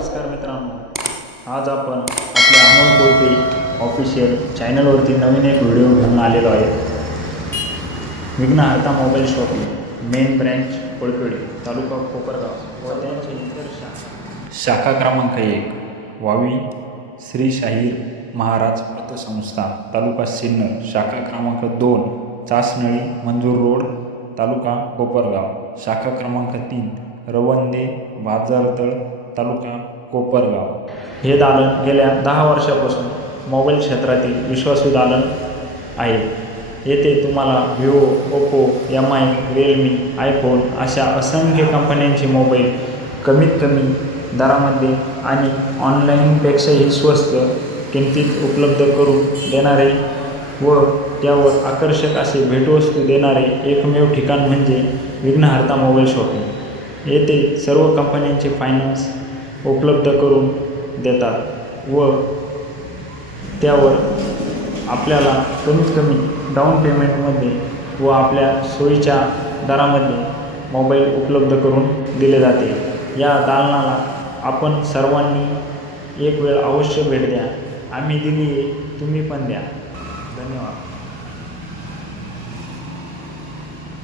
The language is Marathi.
नमस्कार मित्रांनो. आज आपण आपल्या अमोल कोळपे ऑफिशियल चॅनलवरती नवीन एक व्हिडिओ घेऊन आलेलो आहे. Vighnaharta mobile shopping main branch Kolpede taluka Kopargaon व त्यांचे इतर शाखा. शाखा क्रमांक एक वावी श्री शाहीर महाराज पतसंस्था तालुका सिन्नर शाखा क्रमांक दोन चासनळी मंजूर रोड तालुका कोपरगाव शाखा क्रमांक तीन. रवंदे बाजारतळ तालुका कोपरगाव. हे दालन गेल्या दहा वर्षापासून मोबाईल क्षेत्रातील विश्वासू दालन आहे. येथे तुम्हाला Vivo Oppo M I Realme iPhone अशा असंख्य कंपन्यांचे मोबाईल कमीत कमी दरामध्ये आणि ऑनलाईनपेक्षाही स्वस्त किमतीत उपलब्ध करून देणारे व त्यावर आकर्षक असे भेटवस्तू देणारे एकमेव ठिकाण म्हणजे विघ्नहर्ता मोबाईल शॉपिंग. येथे सर्व कंपन्यांचे फायनान्स उपलब्ध करून देतात व त्यावर आपल्याला कमीत कमी डाऊन पेमेंटमध्ये व आपल्या सोयीच्या दरामध्ये मोबाईल उपलब्ध करून दिले जाते. या दालनाला आपण सर्वांनी एक वेळ अवश्य भेट द्या. आम्ही दिली आहे तुम्ही पण द्या. धन्यवाद.